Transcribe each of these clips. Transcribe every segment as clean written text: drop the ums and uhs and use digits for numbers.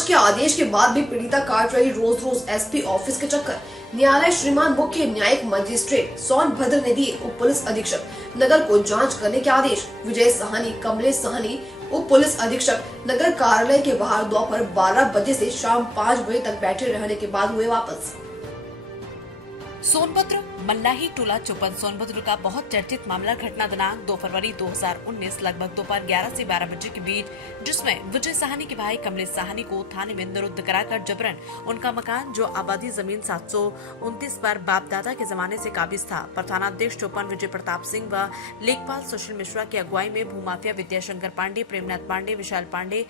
जांच के आदेश के बाद भी पीड़िता काट रही रोज रोज एसपी ऑफिस के चक्कर। न्यायालय श्रीमान मुख्य न्यायिक मजिस्ट्रेट सोनभद्र ने दिए उप पुलिस अधीक्षक नगर को जांच करने के आदेश। विजय साहनी, कमलेश साहनी उप पुलिस अधीक्षक नगर कार्यालय के बाहर दोपहर 12 बजे से शाम 5 बजे तक बैठे रहने के बाद हुए वापस। सोनभद्र मल्लाही टोला चौपन सोनभद्र का बहुत चर्चित मामला घटना दिनांक 2 फरवरी 2019 लगभग दोपहर 11 से 12 बजे के बीच, जिसमें विजय साहनी के भाई कमलेश साहनी को थाने में निरुद्ध कराकर जबरन उनका मकान जो आबादी जमीन 729 पर बाप दादा के जमाने से काबिज था पर थानाध्यक्ष चौपन विजय प्रताप सिंह व लेखपाल सुशील मिश्रा की अगुवाई में भूमाफिया विद्याशंकर पांडे, प्रेमनाथ पांडे, विशाल पांडे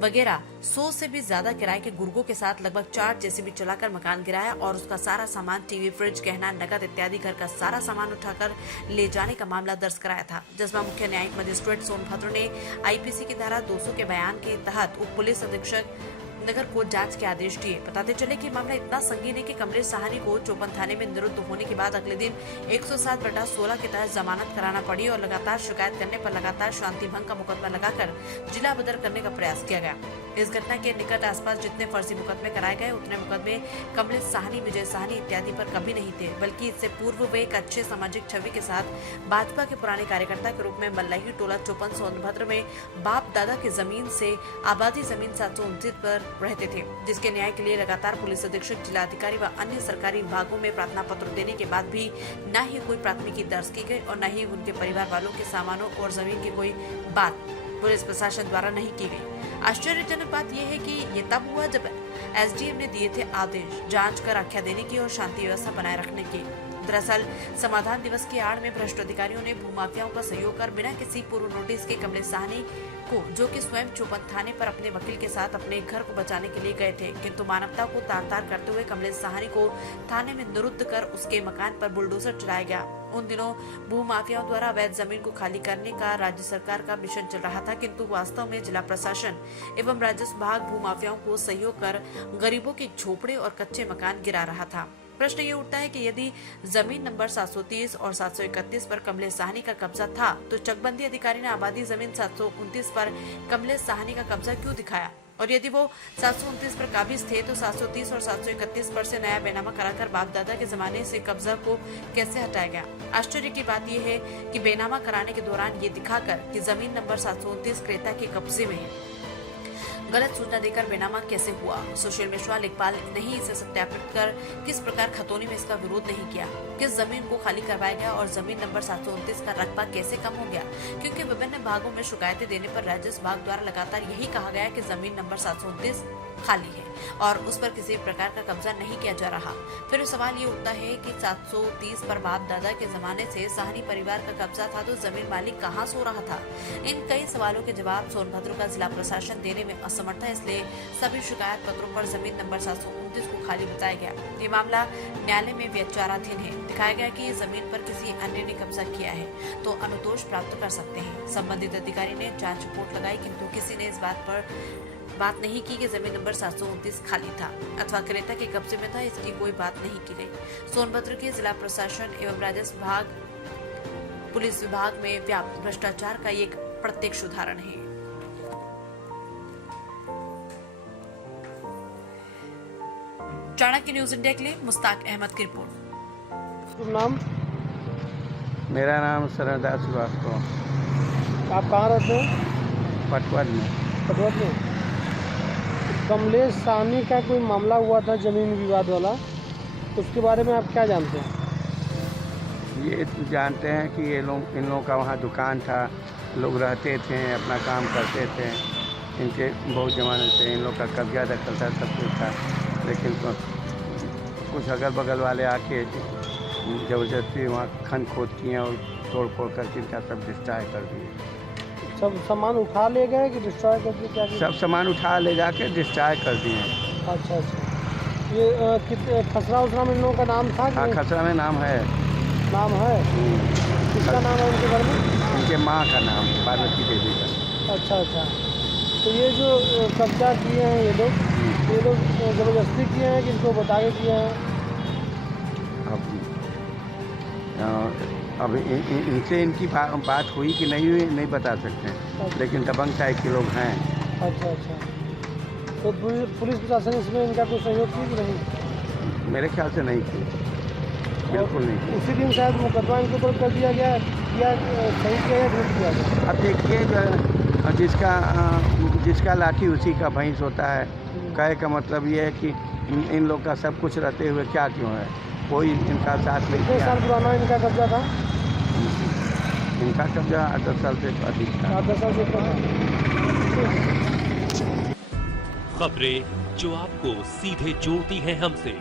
वगैरह 100 से भी ज्यादा किराए के गुर्गों के साथ लगभग 4 जेसीबी चलाकर मकान गिराया और उसका सारा सामान टीवी, फ्रिज, गहना, नकद इत्यादि घर का सारा सामान उठाकर ले जाने का मामला दर्ज कराया था, जिसमें मुख्य न्यायिक मजिस्ट्रेट सोनभद्र ने आईपीसी की धारा 200 के बयान के तहत उप पुलिस अधीक्षक नगर को जांच के आदेश दिए। बताते चले कि मामला इतना संगीन है कि कमलेश साहनी को चौपन थाने में निरुद्ध होने के बाद अगले दिन 107/16 के तहत जमानत कराना पड़ी और लगातार शिकायत करने पर लगातार शांति भंग का मुकदमा लगाकर जिला बदर करने का प्रयास किया गया। इस घटना के निकट आसपास जितने फर्जी मुकदमे कराए गए उतने मुकदमे कमलेश साहनी, विजय साहनी इत्यादि पर कभी नहीं थे, बल्कि इससे पूर्व वे एक अच्छे सामाजिक छवि के साथ भाजपा के पुराने कार्यकर्ता के रूप में मल्लाही टोला चौपन सोनभद्र में बाप दादा की जमीन से आबादी जमीन 729 पर रहते थे, जिसके न्याय के लिए लगातार पुलिस अधीक्षक, जिलाधिकारी व अन्य सरकारी विभागों में प्रार्थना पत्र देने के बाद भी न ही कोई प्राथमिकी दर्ज की गई और न ही उनके परिवार वालों के सामानों और जमीन की कोई बात पुलिस प्रशासन द्वारा नहीं की गई। आश्चर्यजनक बात यह है कि ये तब हुआ जब एसडीएम ने दिए थे आदेश जांच कर आख्या देने की और शांति व्यवस्था बनाए रखने की। दरअसल समाधान दिवस की आड़ में भ्रष्ट अधिकारियों ने भूमाफियाओं का सहयोग कर बिना किसी पूर्व नोटिस के कमलेश साहनी को, जो कि स्वयं चौपन थाने पर अपने वकील के साथ अपने घर को बचाने के लिए गए थे, किंतु मानवता को तार-तार करते हुए कमलेश साहनी को थाने में निरुद्ध कर उसके मकान पर बुलडोजर चलाया गया। उन दिनों भूमाफियाओं द्वारा अवैध जमीन को खाली करने का राज्य सरकार का मिशन चल रहा था, किंतु वास्तव में जिला प्रशासन एवं राजस्व विभाग भूमाफियाओं को सहयोग कर गरीबों के झोपड़े और कच्चे मकान गिरा रहा था। प्रश्न ये उठता है कि यदि जमीन नंबर 730 और 731 पर कमलेश साहनी का कब्जा था, तो चकबंदी अधिकारी ने आबादी जमीन 729 पर कमलेश साहनी का कब्जा क्यों दिखाया? और यदि वो 729 पर काबिज थे, तो 730 और 731 पर से नया बेनामा कराकर बाप दादा के जमाने से कब्जा को कैसे हटाया गया? आश्चर्य की बात यह है कि बेनामा कराने के दौरान ये दिखाकर कि जमीन नंबर 729 क्रेता के कब्जे में है, गलत सूचना देकर बेनामा कैसे हुआ? सुशील मिश्रा, लेखपाल ने ही इसे सत्यापित कर किस प्रकार खतौनी में इसका विरोध नहीं किया? किस जमीन को खाली करवाया गया और जमीन नंबर 729 का रकबा कैसे कम हो गया? क्योंकि विभिन्न भागों में शिकायतें देने पर राजस्व विभाग द्वारा लगातार यही कहा गया कि जमीन नंबर 729 खाली है और उस पर किसी प्रकार का कब्जा नहीं किया जा रहा। फिर सवाल ये उठता है कि 730 पर बाप दादा के जमाने से साहनी परिवार का कब्जा था, तो जमीन मालिक कहाँ सो रहा था? इन कई सवालों के जवाब सोनभद्र का जिला प्रशासन देने में असमर्थ है, इसलिए सभी शिकायत पत्रों पर जमीन नंबर 729 को खाली बताया गया। ये मामला न्यायालय में विचाराधीन है। दिखाया गया कि जमीन पर किसी अन्य ने कब्जा किया है तो अनुतोष प्राप्त कर सकते हैं। संबंधित अधिकारी ने जांच रिपोर्ट लगाई, किंतु किसी ने इस बात नहीं की कि जमीन नंबर 729 खाली था अथवा क्रेता के कब्जे में था, इसकी कोई बात नहीं की गई। सोनभद्र के जिला प्रशासन एवं राजस्व विभाग, पुलिस विभाग में व्याप्त भ्रष्टाचार का एक प्रत्यक्ष उदाहरण है। चाणक्य न्यूज इंडिया के लिए मुस्ताक अहमद की रिपोर्ट। नाम? मेरा नाम शरणदास श्रीवास्तव। आप कहाँ रहते हैं? पटवद में। पटवद में। कमलेश साहनी का कोई मामला हुआ था जमीन विवाद वाला, उसके बारे में आप क्या जानते हैं? ये जानते हैं कि इन लोगों का वहाँ दुकान था, लोग रहते थे, अपना काम करते थे। इनके बहुत ज़माने से इन लोग का कब्जा दखल था, सब कुछ था, लेकिन तो कुछ अगल बगल वाले आके ज़बरदस्ती वहाँ खन खोद किए और तोड़ फोड़ करके इनका सब डिस्ट्रॉय कर दिए। सब सामान उठा ले गए कि डिस्ट्रॉय कर दिए? क्या सब सामान उठा ले जाके डिस्ट्रॉय कर दिए। अच्छा अच्छा। ये खसरा उसरा में इन लोगों का नाम था? हाँ, खसरा में नाम है। नाम है? किसका नाम है उनके घर में? उनके माँ का नाम पार्वती देवी का। अच्छा अच्छा। तो ये जो कब्जा किए हैं ये लोग ज़बरदस्ती किए हैं कि इनको बता के किए हैं? अब इनसे इनकी बात हुई कि नहीं हुई नहीं बता सकते हैं, लेकिन दबंग टाइप के लोग हैं। अच्छा अच्छा। तो पुलिस प्रशासन इसमें इनका कोई सहयोग की कि नहीं? मेरे ख्याल से नहीं थी, बिल्कुल नहीं थी। उसी दिन शायद मुकदमा इनके ऊपर कर दिया गया, या सही किया या गलत किया गया? अब देखिए जो है, जिसका लाठी उसी का भैंस होता है। कहे का मतलब ये है कि इन लोग का सब कुछ रहते हुए क्या क्यों है, कोई इनका साथ नहीं कितने किया। साल पुराना इनका कब्जा था? इनका कब्जा 10 साल से अधिक था। 10 साल से ऊपर था। खबरें जो आपको सीधे जोड़ती हैं हमसे,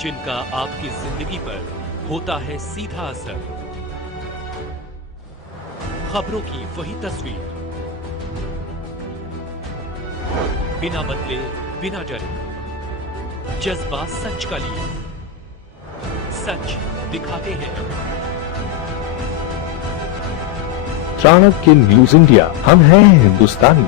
जिनका आपकी जिंदगी पर होता है सीधा असर, खबरों की वही तस्वीर, बिना बदले बिना डरे, जज्बा सच का लिए, सच दिखाते हैं। चाणक्य न्यूज इंडिया, हम हैं हिंदुस्तानी।